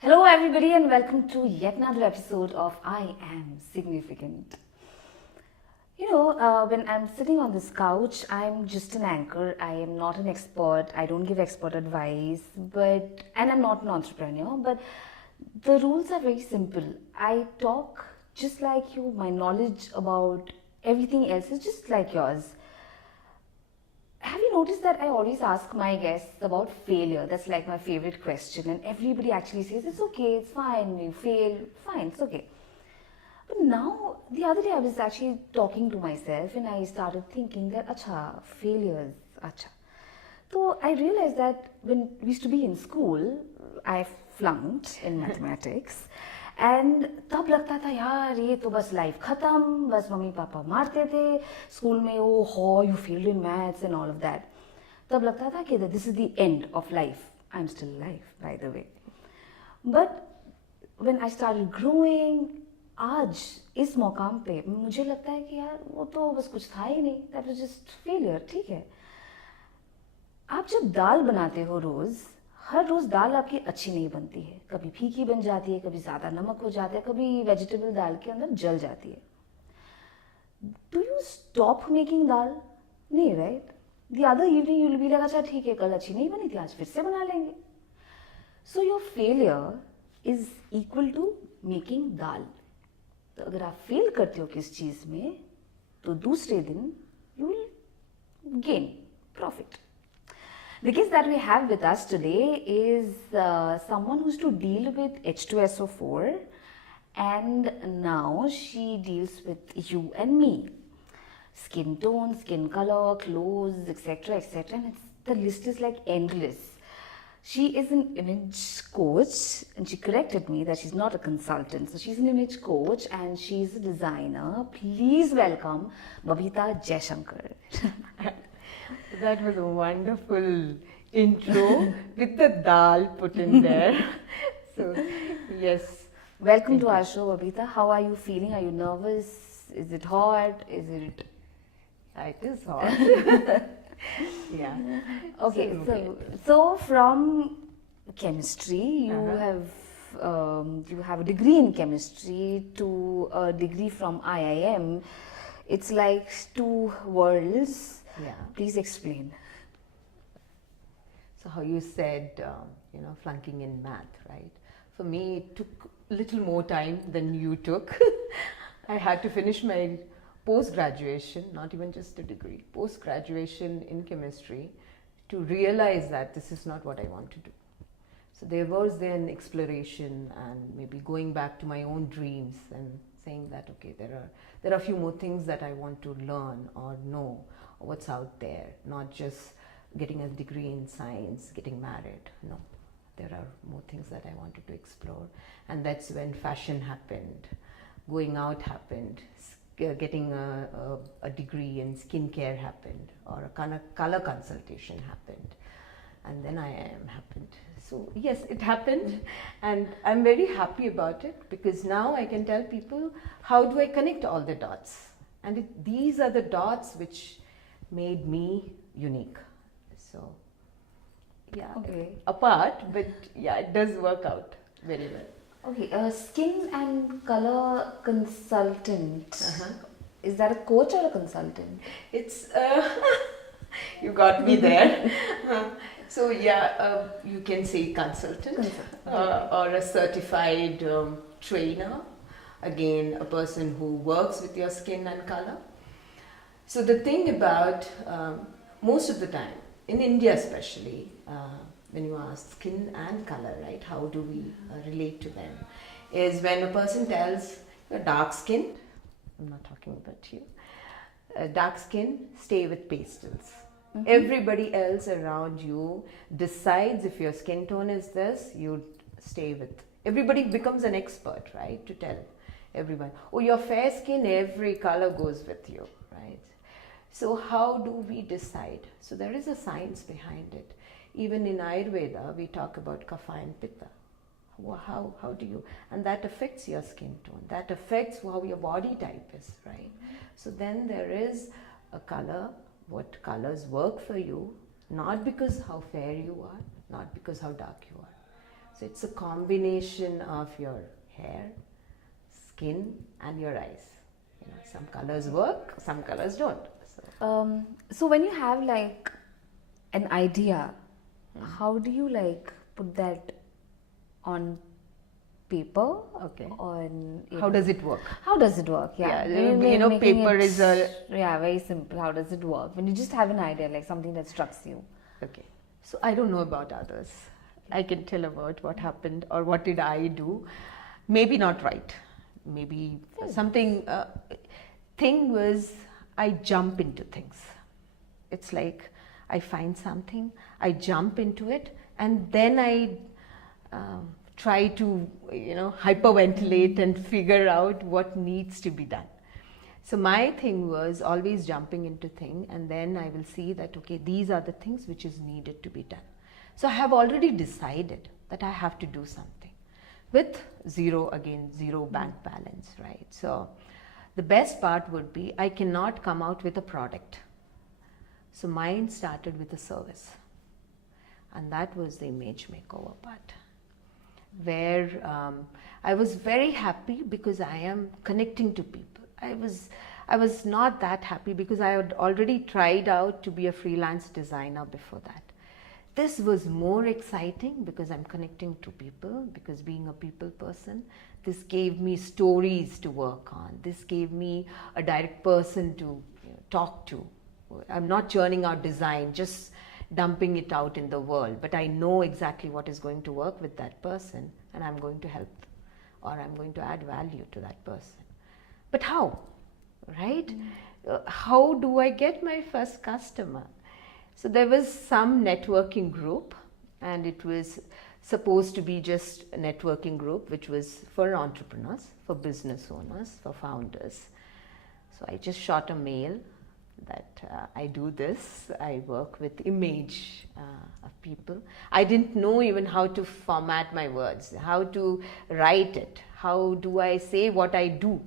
Hello everybody and welcome to yet another episode of I Am Significant. When I'm sitting on this couch, I'm just an anchor. I am not an expert. I don't give expert advice, and I'm not an entrepreneur, but the rules are very simple. I talk just like you. My knowledge about everything else is just like yours. Have you noticed that I always ask my guests about failure? That's like my favorite question, and everybody actually says it's okay, it's fine, you fail, fine, it's okay. But now, the other day I was actually talking to myself and I started thinking that, acha, failures, acha. So I realized that when we used to be in school, I flunked in mathematics. And तब लगता था यार ये तो बस life खत्म, बस mummy papa मारते थे स्कूल में, ओ हो you failed in maths and all of that. तब लगता था कि this is the end of life. I am still life by the way. But when I started growing, आज इस मौकाम पे मुझे लगता है कि यार वो तो बस कुछ था ही नहीं, दैट वाज जस्ट फेलियर. ठीक है, आप जब दाल बनाते हो रोज, हर रोज दाल आपकी अच्छी नहीं बनती है. कभी फीकी बन जाती है, कभी ज्यादा नमक हो जाता है, कभी वेजिटेबल दाल के अंदर जल जाती है. डू यू स्टॉप मेकिंग दाल? नहीं, right? The other evening you will be like अच्छा ठीक है, कल अच्छी नहीं बनी थी, आज फिर से बना लेंगे. So your failure is equal to making dal. तो अगर आप फेल करते हो किस चीज में, तो दूसरे दिन you will gain profit. The guest that we have with us today is someone who's to deal with H2SO4, and now she deals with you and me. Skin tone, skin color, clothes, etc., etc. And the list is like endless. She is an image coach, and she corrected me that she's not a consultant. So she's an image coach and she's a designer. Please welcome Babita Jaishankar. That was a wonderful intro with the dal put in there. So, yes. Welcome to our show, Babita. How are you feeling? Are you nervous? Is it hot? Is it... It is hot. Yeah. Okay, so from chemistry, you have a degree in chemistry to a degree from IIM. It's like two worlds. Yeah. Please explain. So how you said, flunking in math, right? For me, it took a little more time than you took. I had to finish my post-graduation, not even just a degree, post-graduation in chemistry, to realize that this is not what I want to do. So there was then exploration and maybe going back to my own dreams and saying that, okay, there are a few more things that I want to learn or know what's out there, not just getting a degree in science, getting married. No, there are more things that I wanted to explore, and that's when fashion happened, going out happened, getting a degree in skincare happened, or a kind of color consultation happened, and then IIM happened. So yes, it happened, and I'm very happy about it, because now I can tell people how do I connect all the dots, and these are the dots which made me unique. So yeah, okay, apart, but yeah, it does work out very well. Okay, skin and color consultant. Is that a coach or a consultant? It's you got me there. So yeah, you can say consultant. Or a certified trainer, again a person who works with your skin and color. So the thing about most of the time, in India especially, when you ask skin and color, right, how do we relate to them, is when a person tells you're dark skin, I'm not talking about you, dark skin, stay with pastels. Everybody else around you decides if your skin tone is this, you stay with. Everybody becomes an expert, right, to tell everyone, oh, you're fair skin, every color goes with you, right? So how do we decide? So there is a science behind it. Even in Ayurveda, we talk about kapha and pitta. How do you, and that affects your skin tone, that affects how your body type is, right? So then there is a color what colors work for you, not because how fair you are, not because how dark you are. So it's a combination of your hair, skin and your eyes. Some colors work, some colors don't. So when you have like an idea, how do you like put that on paper? Okay. On How does it work? How does it work? Yeah, Making paper it, is a... Yeah, very simple. How does it work? When you just have an idea, like something that strikes you. Okay. So I don't know about others. I can tell about what happened or what did I do. Maybe not right. Maybe something... thing was, I jump into things. It's like I find something, I jump into it, and then I try to, hyperventilate and figure out what needs to be done. So my thing was always jumping into thing, and then I will see that, okay, these are the things which is needed to be done. So I have already decided that I have to do something with zero bank balance, right? So the best part would be I cannot come out with a product. So mine started with a service, and that was the image makeover part, where I was very happy because I am connecting to people. I was not that happy because I had already tried out to be a freelance designer before that. This was more exciting because I'm connecting to people, because being a people person, this gave me stories to work on. This gave me a direct person to talk to. I'm not churning out design, just dumping it out in the world, but I know exactly what is going to work with that person, and I'm going to help, or I'm going to add value to that person. But how, right? How do I get my first customer? So there was some networking group, and it was supposed to be just a networking group which was for entrepreneurs, for business owners, for founders. So I just shot a mail that I do this. I work with image of people. I didn't know even how to format my words, how to write it, how do I say what I do.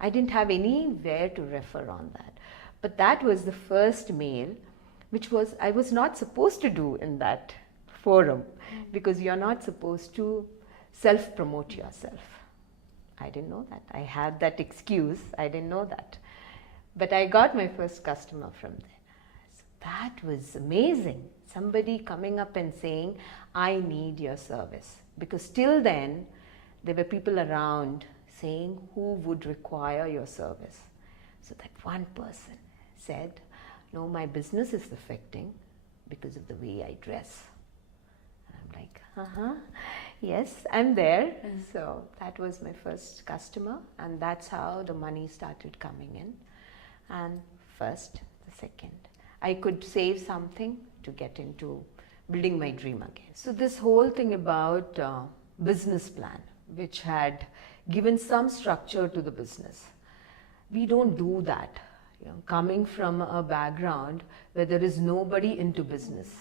I didn't have anywhere to refer on that. But that was the first mail, which was I was not supposed to do in that forum, because you're not supposed to self-promote yourself. I didn't know that. I had that excuse. I didn't know that. But I got my first customer from there. So that was amazing. Somebody coming up and saying, I need your service. Because till then, there were people around saying, who would require your service? So that one person said, no, my business is affecting because of the way I dress. And I'm like, yes, I'm there. So that was my first customer, and that's how the money started coming in. And first, the second, I could save something to get into building my dream again. So this whole thing about business plan, which had given some structure to the business, we don't do that. Coming from a background where there is nobody into business,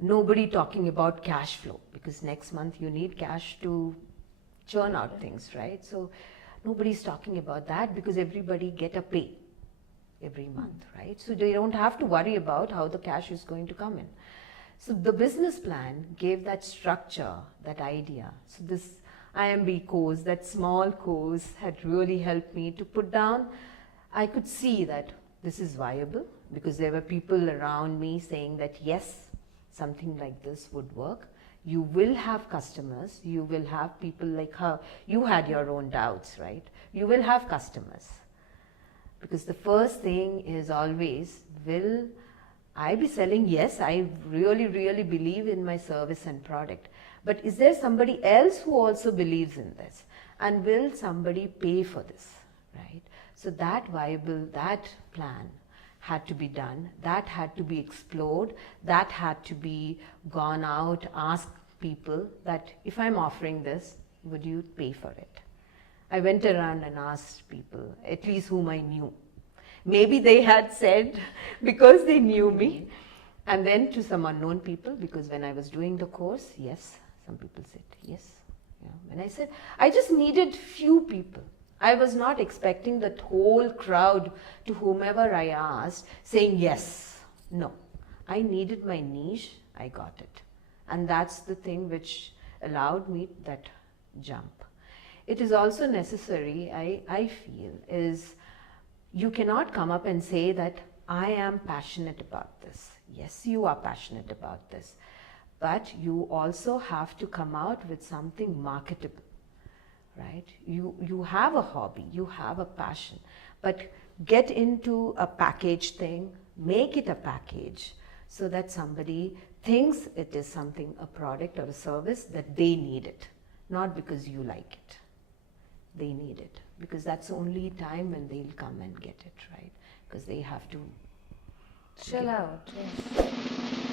nobody talking about cash flow, because next month you need cash to churn out things, right? So nobody's talking about that because everybody get a pay every month, right? So they don't have to worry about how the cash is going to come in. So the business plan gave that structure, that idea. So this IMB course, that small course, had really helped me to put down. I could see that this is viable because there were people around me saying that yes, something like this would work. You will have customers, you will have people like her. You had your own doubts, right? You will have customers. Because the first thing is always, will I be selling? Yes, I really, really believe in my service and product. But is there somebody else who also believes in this? And will somebody pay for this, right? So that plan had to be done. That had to be explored. That had to be gone out, ask people that if I'm offering this, would you pay for it? I went around and asked people, at least whom I knew. Maybe they had said because they knew me. And then to some unknown people, because when I was doing the course, yes, some people said yes. When I said, I just needed few people. I was not expecting that whole crowd to whomever I asked saying yes. No. I needed my niche, I got it. And that's the thing which allowed me that jump. It is also necessary, I feel, is you cannot come up and say that I am passionate about this. Yes, you are passionate about this. But you also have to come out with something marketable, right? You have a hobby, you have a passion, but get into a package thing, make it a package so that somebody thinks it is something, a product or a service that they need it, not because you like it. They need it because that's the only time when they'll come and get it, right? Because they have to Chill out. Yes.